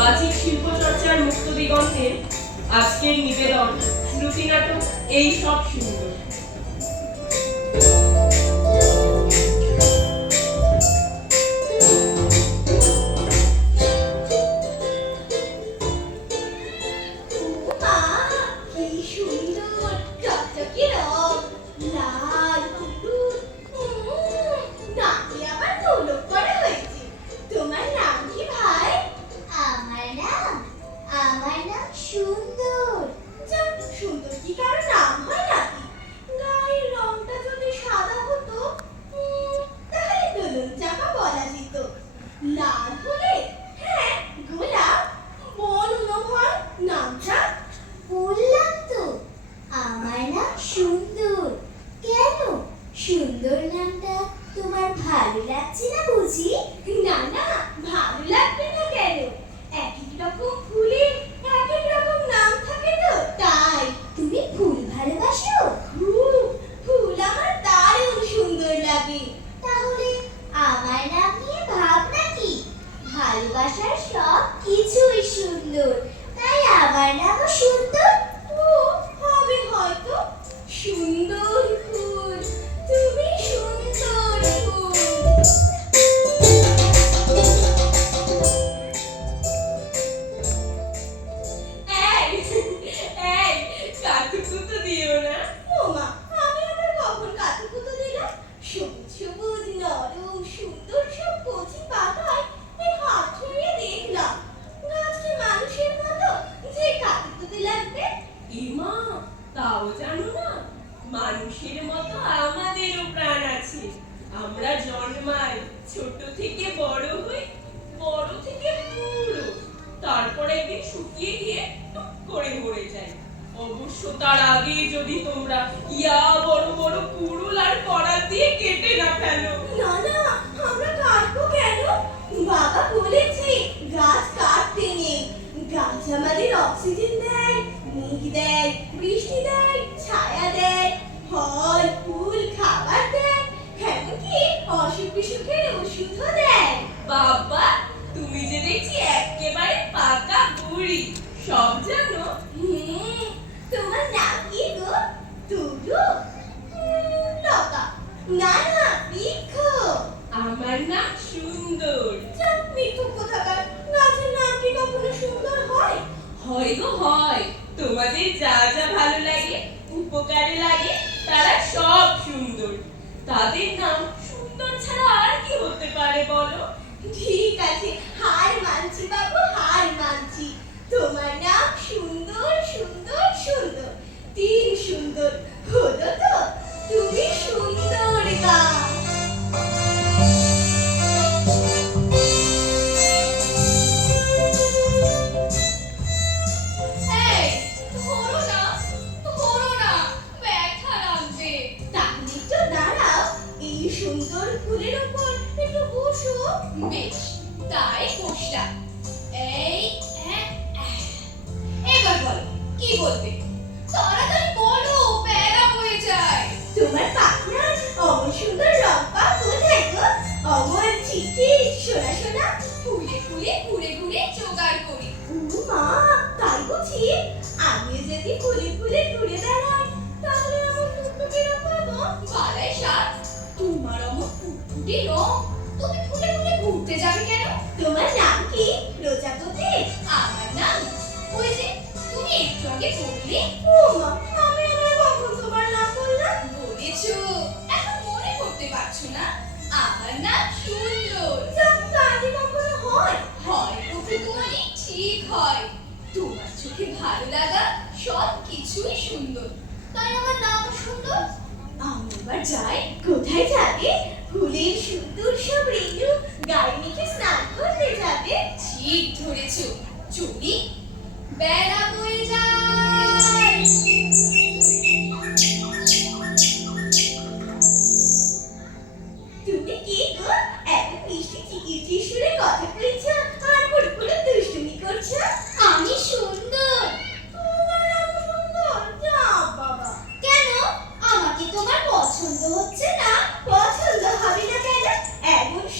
বাচিক শিল্পচর্চার মুক্ত দিগন্তে আজকের নিবেদন শ্রুতি নাটক এই সব সুন্দর।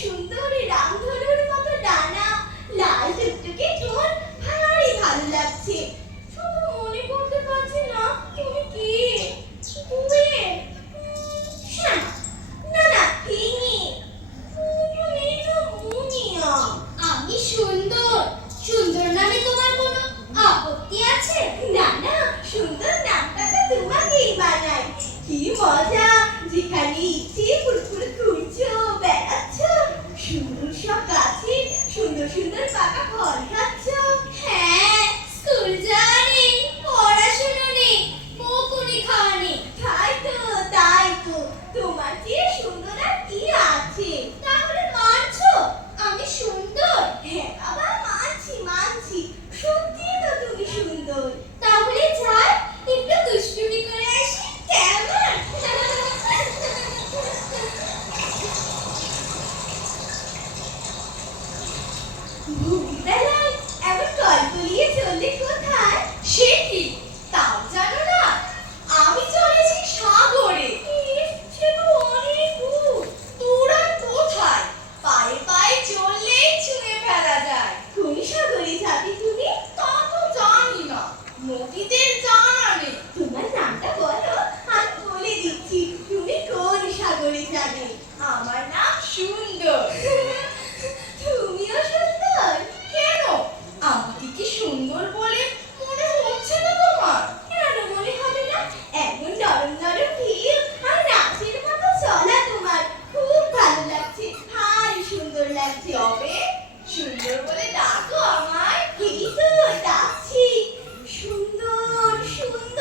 সুন্দরী রামধনুর মতো ডানা, লাল টুকটুকে ঠোঁট, মজা, যেখানে ইচ্ছে ফুরফুর ঘুরছো, বেড়াচ্ছ, সুন্দর সব গাছে সুন্দর সুন্দর পাকা ফল খাচ্ছ। হ্যাঁ, স্কুল যাওয়া নেই, পড়াশোনা নেই, বকুনি খাওয়া নেই। তাই তো, তোমার চেয়ে সুন্দর আর কি আছে? তাহলে মানছো আমি সুন্দর? হ্যাঁ বাবা, মানছি, সত্যি তো তুমি সুন্দর। তাহলে যাই, একটু দুষ্টুমি করে আসি, কেমন? ভূমিবেলায় এমন কলকলিয়ে চললে কোথায়? সে কি, তাও জানো না? আমি চলেছি সাগরে। সে তো অনেক দূর। দূর আর কোথায়, পায়ে পায়ে চললেই ছুঁয়ে ফেলা যায়। কোন সাগরে যাবে তুমি? তা তো জানি না, নদীদের জানা নেই। তোমার নামটা বলো, আমি বলে দিচ্ছি তুমি কোন সাগরে যাবে। আমার নাম সুন্দর।